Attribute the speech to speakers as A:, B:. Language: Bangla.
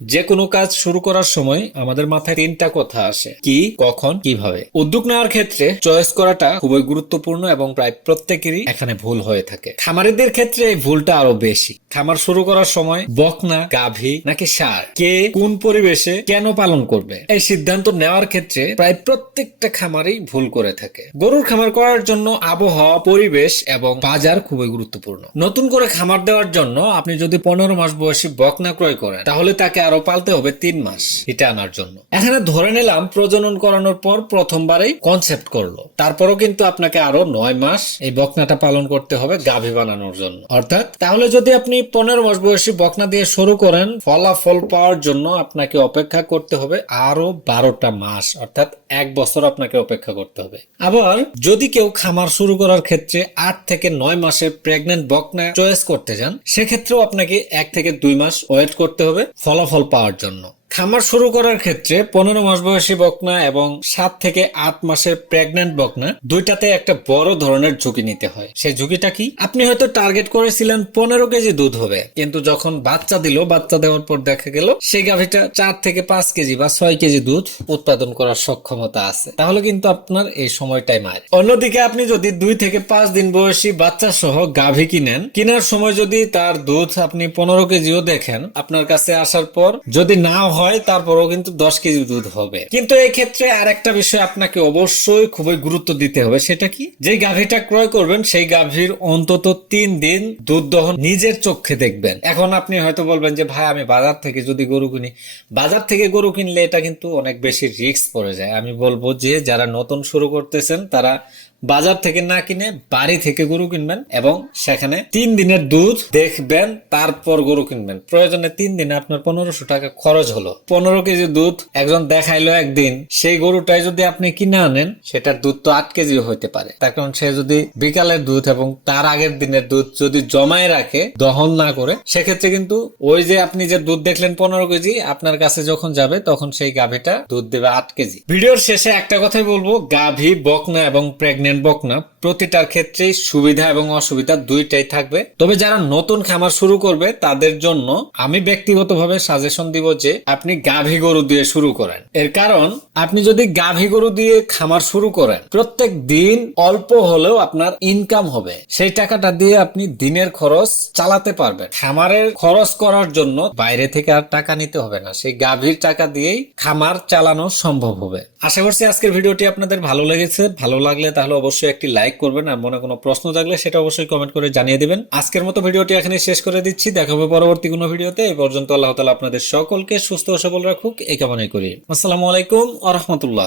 A: যে কোনো কাজ শুরু করার সময় আমাদের মাথায় তিনটা কথা আসে। কি, কখন, কীভাবে। উদ্যোগ নেওয়ার ক্ষেত্রে চয়েস করাটা খুবই গুরুত্বপূর্ণ এবং প্রায় প্রত্যেকেরই এখানে ভুল হয়ে থাকে। খামারিদের ক্ষেত্রে এই ভুলটা আরও বেশি। খামার শুরু করার সময় বকনা, গাভী নাকি সার কে কোন পরিবেশে কেন পালন করবে? এই সিদ্ধান্ত নেওয়ার ক্ষেত্রে প্রায় প্রত্যেকটা খামারেই ভুল করে থাকে। গরুর খামার করার জন্য আবহাওয়া, পরিবেশ এবং বাজার খুবই গুরুত্বপূর্ণ। নতুন করে খামার দেওয়ার জন্য আপনি যদি পনেরো মাস বয়সী বকনা ক্রয় করেন, তাহলে তাকে আরও পালতে হবে তিন মাস এটা আনার জন্য। এখানে ধরে নিলাম প্রজনন করানোর পর প্রথমবারেই কনসেপ্ট করল। তারপরও কিন্তু আপনাকে আরও নয় মাস এই বকনাটা পালন করতে হবে, গাভী বানানোর জন্য। অর্থাৎ তাহলে যদি আপনি পনেরো মাস বয়সী বকনা দিয়ে শুরু করেন, ফলাফল পাওয়ার জন্য আপনাকে অপেক্ষা করতে হবে আরও বারোটা মাস, অর্থাৎ এক বছর আপনাকে অপেক্ষা করতে হবে। আবার যদি কেউ খামার শুরু করার ক্ষেত্রে আট থেকে নয় মাসে প্রেগনেন্ট বকনা চয়েস করতে যান, সেক্ষেত্রেও আপনাকে এক থেকে দুই মাস ওয়েট করতে হবে ফলাফল পাওয়ার জন্য। খামার শুরু করার ক্ষেত্রে পনেরো মাস বয়সী বকনা এবং সাত থেকে আট মাসের প্রেগনেন্ট বকনা দুইটাতে একটা বড় ধরনের ঝুঁকি নিতে হয়। সেই ঝুঁকিটা কি? আপনি হয়তো টার্গেট করেছিলেন পনেরো কেজি দুধ হবে, কিন্তু যখন বাচ্চা দিল, বাচ্চা দেওয়ার পর দেখা গেল সেই গাভীটা চার থেকে পাঁচ কেজি বা ছয় কেজি দুধ উৎপাদন করার সক্ষমতা আছে। তাহলে কিন্তু আপনার এই সময়টাই মার অন্যদিকে আপনি যদি দুই থেকে পাঁচ দিন বয়সী বাচ্চা সহ গাভী কিনেন, কেনার সময় যদি তার দুধ আপনি পনেরো কেজিও দেখেন, আপনার কাছে আসার পর যদি না হয়, তারপরও কিন্তু দশ কেজি দুধ হবে। কিন্তু এই ক্ষেত্রে আর একটা বিষয় আপনাকে অবশ্যই খুবই গুরুত্ব দিতে হবে, সেটা কি? যে গাভীটা ক্রয় করবেন, সেই গাভীর অন্তত তিন দিন দুধ দহন নিজের চোখে দেখবেন। এখন আপনি হয়তো বলবেন যে, ভাই, আমি বাজার থেকে যদি গরু কিনি। বাজার থেকে গরু কিনলে এটা কিন্তু অনেক বেশি রিস্ক পড়ে যায়। আমি বলব যে, যারা নতুন শুরু করতেছেন, তারা বাজার থেকে না কিনে বাড়ি থেকে গরু কিনবেন এবং সেখানে তিন দিনের দুধ দেখবেন, তারপর গরু কিনবেন। প্রয়োজনে তিন দিনে আপনার পনেরোশো টাকা খরচ হলো। পনেরো কেজি দুধ একজন দেখাইলো একদিন, সেই গরুটাই যদি আপনি কিনে আনেন, সেটার দুধ তো আট কেজিও হইতে পারে। তার কারণ সে যদি বিকালের দুধ এবং তার আগের দিনের দুধ যদি জমায় রাখে, দহন না করে, সেক্ষেত্রে কিন্তু ওই যে আপনি যে দুধ দেখলেন পনেরো কেজি, আপনার কাছে যখন যাবে, তখন সেই গাভীটা দুধ দেবে আট কেজি। ভিডিওর শেষে একটা কথাই বলব, গাভী, বকনা এবং প্রেগনেন্ট বকনা। প্রতিটার ক্ষেত্রেই সুবিধা এবং অসুবিধা দুইটাই থাকবে। তবে যারা নতুন খামার শুরু করবে, তাদের জন্য আমি ব্যক্তিগতভাবে সাজেশন দিব যে, আপনি গাভী গরু দিয়ে শুরু করেন। এর কারণ, আপনি যদি গাভী গরু দিয়ে খামার শুরু করেন, প্রত্যেক দিন অল্প হলেও আপনার ইনকাম হবে। সেই টাকাটা দিয়ে আপনি দিনের খরচ চালাতে পারবেন। খামারের খরচ করার জন্য বাইরে থেকে আর টাকা নিতে হবে না। সেই গাভীর টাকা দিয়েই খামার চালানো সম্ভব হবে। আশা করছি আজকের ভিডিওটি আপনাদের ভালো লেগেছে। ভালো লাগলে তাহলে অবশ্যই একটি লাইক করবেন আর মনে কোনো প্রশ্ন থাকলে সেটা অবশ্যই কমেন্ট করে জানিয়ে দেবেন। আজকের মতো ভিডিওটি এখানে শেষ করে দিচ্ছি। দেখা হবে পরবর্তী কোনো ভিডিওতে। এই পর্যন্ত আল্লাহ তালা আপনাদের সকলকে সুস্থ ও সবল রাখুক। এই কামনাই করি। আসসালামু আলাইকুম আ রহমতুল্লাহ।